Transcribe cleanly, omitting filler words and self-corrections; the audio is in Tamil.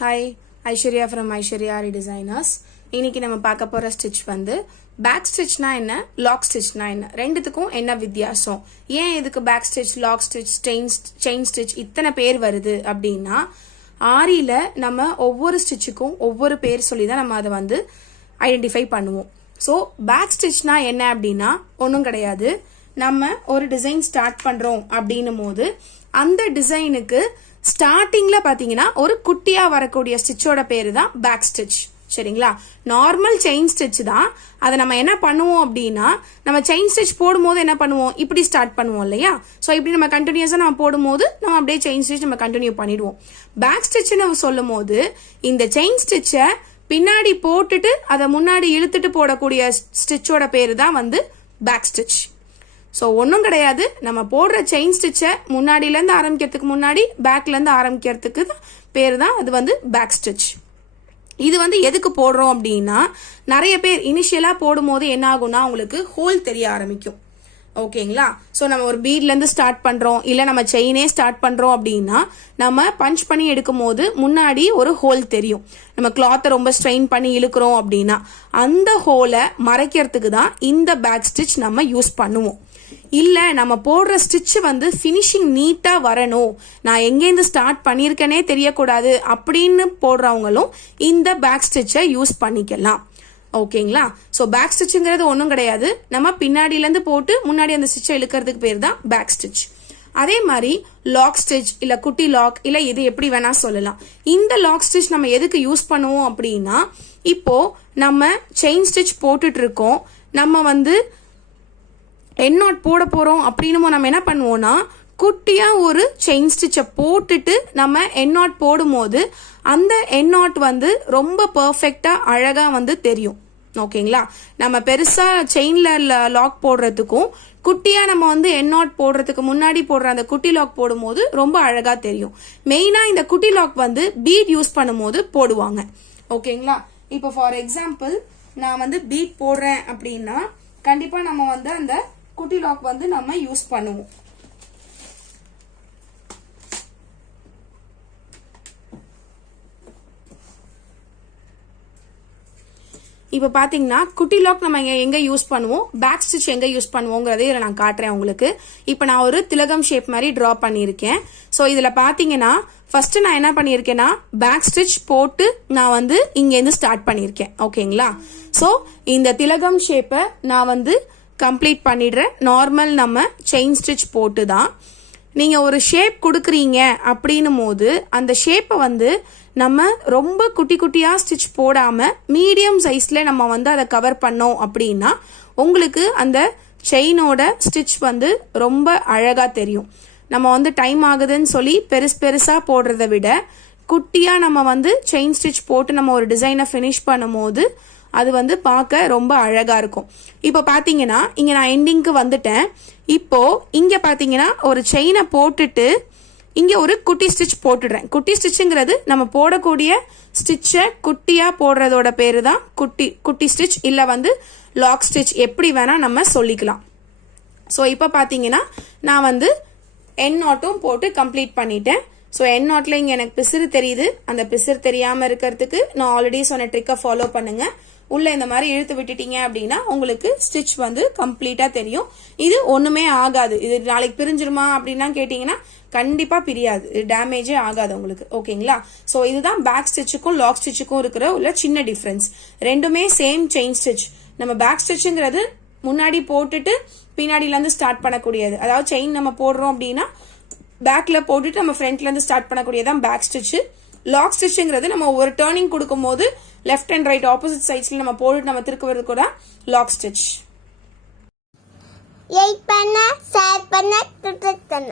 Hi, Aishwarya from Aishwarya designers. இன்னைக்கு நம்ம பார்க்க போகிற ஸ்டிச் வந்து பேக் ஸ்டிச்னா என்ன, லாக் ஸ்டிச்னா என்ன, ரெண்டுத்துக்கும் என்ன வித்தியாசம், ஏன் இதுக்கு back stitch, lock stitch, chain stitch இத்தனை பேர் வருது அப்படின்னா, ஆரியில் நம்ம ஒவ்வொரு ஸ்டிச்சுக்கும் ஒவ்வொரு பேர் சொல்லி தான் நம்ம அதை வந்து ஐடென்டிஃபை பண்ணுவோம். ஸோ பேக் ஸ்டிச்னா என்ன அப்படின்னா ஒன்றும் கிடையாது. நம்ம ஒரு டிசைன் ஸ்டார்ட் பண்ணுறோம் அப்படின்னும் போது அந்த டிசைனுக்கு ஸ்டார்டிங்ல பாத்தீங்கன்னா ஒரு குட்டியா வரக்கூடிய ஸ்டிச்சோட பேரு தான் பேக் ஸ்டிச். சரிங்களா? நார்மல் செயின் ஸ்டிச் தான். அதை நம்ம என்ன பண்ணுவோம் அப்படின்னா, நம்ம செயின் ஸ்டிச் போடும்போது என்ன பண்ணுவோம், இப்படி ஸ்டார்ட் பண்ணுவோம் இல்லையா? ஸோ இப்படி நம்ம கண்டினியூஸா நம்ம போடும்போது நம்ம அப்படியே செயின் ஸ்டிச் நம்ம கண்டினியூ பண்ணிடுவோம். பேக் ஸ்டிச்னு சொல்லும் போது இந்த செயின் ஸ்டிச்சை பின்னாடி போட்டுட்டு அதை முன்னாடி இழுத்துட்டு போடக்கூடிய ஸ்டிச்சோட பேரு தான் வந்து பேக் ஸ்டிச். ஸோ ஒன்றும் கிடையாது, நம்ம போடுற செயின் ஸ்டிச்சை முன்னாடியிலேருந்து ஆரம்பிக்கிறதுக்கு முன்னாடி பேக்லேருந்து ஆரம்பிக்கிறதுக்கு பேர் தான் அது வந்து பேக் ஸ்டிச். இது வந்து எதுக்கு போடுறோம் அப்படின்னா, நிறைய பேர் இனிஷியலாக போடும்போது என்ன ஆகும்னா உங்களுக்கு ஹோல் தெரிய ஆரம்பிக்கும். ஓகேங்களா? ஸோ நம்ம ஒரு பீட்லேருந்து ஸ்டார்ட் பண்ணுறோம், இல்லை நம்ம செயினே ஸ்டார்ட் பண்ணுறோம் அப்படின்னா நம்ம பஞ்ச் பண்ணி எடுக்கும் போது முன்னாடி ஒரு ஹோல் தெரியும். நம்ம கிளாத்தை ரொம்ப ஸ்ட்ரெயின் பண்ணி இழுக்கிறோம் அப்படின்னா அந்த ஹோலை மறைக்கிறதுக்கு தான் இந்த பேக் ஸ்டிச் நம்ம யூஸ் பண்ணுவோம். இல்லை நம்ம போடுற ஸ்டிச் வந்து ஃபினிஷிங் நீட்டாக வரணும், நான் எங்கேருந்து ஸ்டார்ட் பண்ணியிருக்கேனே தெரியக்கூடாது அப்படின்னு போடுறவங்களும் இந்த பேக் ஸ்டிச்சை யூஸ் பண்ணிக்கலாம். ஓகேங்களா? ஸோ பேக் ஸ்டிச்சுங்கிறது ஒன்றும் கிடையாது, நம்ம பின்னாடியிலேருந்து போட்டு முன்னாடி அந்த ஸ்டிச்சை இழுக்கிறதுக்கு பேர் தான் பேக் ஸ்டிச். அதே மாதிரி லாக் ஸ்டிச் இல்லை குட்டி லாக் இல்லை இது எப்படி வேணா சொல்லலாம். இந்த லாக் ஸ்டிச் நம்ம எதுக்கு யூஸ் பண்ணுவோம் அப்படின்னா, இப்போ நம்ம செயின் ஸ்டிச் போட்டுட்டு இருக்கோம், நம்ம வந்து என் நாட் போட போறோம் அப்படின்னு நம்ம என்ன பண்ணுவோம்னா, குட்டியா ஒரு செயின் ஸ்டிச்சை போட்டுட்டு நம்ம என் நாட் போடும்போது அந்த என் நாட் வந்து ரொம்ப பர்ஃபெக்டா அழகா வந்து தெரியும். ஓகேங்களா? நம்ம பெருசா செயின்ல லாக் போடுறதுக்கும் குட்டியா நம்ம வந்து என் நாட் போடுறதுக்கு முன்னாடி போடுற அந்த குட்டி லாக் போடும்போது ரொம்ப அழகா தெரியும். மெயினா இந்த குட்டி லாக் வந்து பீட் யூஸ் பண்ணும்போது போடுவாங்க. ஓகேங்களா? இப்போ ஃபார் எக்ஸாம்பிள் நான் வந்து பீட் போடுறேன் அப்படின்னா கண்டிப்பா நம்ம வந்து அந்த குட்டி லாக் வந்து நம்ம யூஸ் பண்ணுவோம். இப்போ பார்த்தீங்கன்னா குட்டி லாக் நம்ம எங்கே யூஸ் பண்ணுவோம், பேக் ஸ்டிச் எங்கே யூஸ் பண்ணுவோங்கிறதே இதில் நான் காட்டுறேன் உங்களுக்கு. இப்போ நான் ஒரு திலகம் ஷேப் மாதிரி ட்ரா பண்ணியிருக்கேன். ஸோ இதில் பார்த்தீங்கன்னா ஃபர்ஸ்ட் நான் என்ன பண்ணியிருக்கேன்னா பேக் ஸ்டிச் போட்டு நான் வந்து இங்கேருந்து ஸ்டார்ட் பண்ணியிருக்கேன். ஓகேங்களா? ஸோ இந்த திலகம் ஷேப்பை நான் வந்து கம்ப்ளீட் பண்ணிடுறேன். நார்மல் நம்ம செயின் ஸ்டிச் போட்டு தான். நீங்கள் ஒரு ஷேப் கொடுக்குறீங்க அப்படின்னும் போது அந்த ஷேப்பை வந்து நம்ம ரொம்ப குட்டி குட்டியாக ஸ்டிச் போடாமல் மீடியம் சைஸில் நம்ம வந்து அதை கவர் பண்ணோம் அப்படின்னா உங்களுக்கு அந்த செயினோட ஸ்டிச் வந்து ரொம்ப அழகாக தெரியும். நம்ம வந்து டைம் ஆகுதுன்னு சொல்லி பெருசாக போடுறத விட குட்டியாக நம்ம வந்து செயின் ஸ்டிச் போட்டு நம்ம ஒரு டிசைனை ஃபினிஷ் பண்ணும்போது அது வந்து பார்க்க ரொம்ப அழகா இருக்கும். இப்போ பாத்தீங்கன்னா இங்க நான் எண்டிங்க்கு வந்துட்டேன். இப்போ இங்க பாத்தீங்கன்னா ஒரு செயினை போட்டுட்டு இங்க ஒரு குட்டி ஸ்டிச் போட்டுடுறேன். குட்டி ஸ்டிச்சுங்கிறது நம்ம போடக்கூடிய ஸ்டிச்சை குட்டியா போடுறதோட பேரு தான் குட்டி ஸ்டிச் இல்ல வந்து லாக் ஸ்டிச், எப்படி வேணா நம்ம சொல்லிக்கலாம். ஸோ இப்போ பாத்தீங்கன்னா நான் வந்து என் நாட்டும் போட்டு கம்ப்ளீட் பண்ணிட்டேன். ஸோ என் நாட்ல இங்க எனக்கு பிசிறு தெரியுது. அந்த பிசிறு தெரியாம இருக்கிறதுக்கு நான் ஆல்ரெடி சொன்ன ட்ரிக்கை ஃபாலோ பண்ணுங்க. உள்ள இந்த மாதிரி இழுத்து விட்டுட்டீங்க அப்படின்னா உங்களுக்கு ஸ்டிச் வந்து கம்ப்ளீட்டா தெரியும். இது ஒண்ணுமே ஆகாது. இது நாளைக்கு பிரிஞ்சிருமா அப்படின்னா கேட்டீங்கன்னா கண்டிப்பா பிரியாது, டேமேஜே ஆகாது உங்களுக்கு. ஓகேங்களா? ஸோ இதுதான் பேக் ஸ்டிச்சுக்கும் லாக் ஸ்டிச்சுக்கும் இருக்கிற உள்ள சின்ன டிஃபரன்ஸ். ரெண்டுமே சேம் செயின் ஸ்டிச். நம்ம பேக் ஸ்டிச்சுங்கிறது முன்னாடி போட்டுட்டு பின்னாடில இருந்து ஸ்டார்ட் பண்ணக்கூடியது. அதாவது செயின் நம்ம போடுறோம் அப்படின்னா பேக்ல போட்டுட்டு நம்ம ஃப்ரண்ட்ல இருந்து ஸ்டார்ட் பண்ணக்கூடியதான் பேக் ஸ்டிச். லாக் ஸ்டிச்சுங்கிறது நம்ம ஒரு டர்னிங் கொடுக்கும் போது லெஃப்ட் அண்ட் ரைட் ஆப்போசிட் சைட்ஸ்ல நம்ம போட்டு நம்ம திருக்குவது கூட லாக் ஸ்டிச். லைக் பண்ண, ஷேர் பண்ண, சப்ஸ்கிரைப் பண்ண.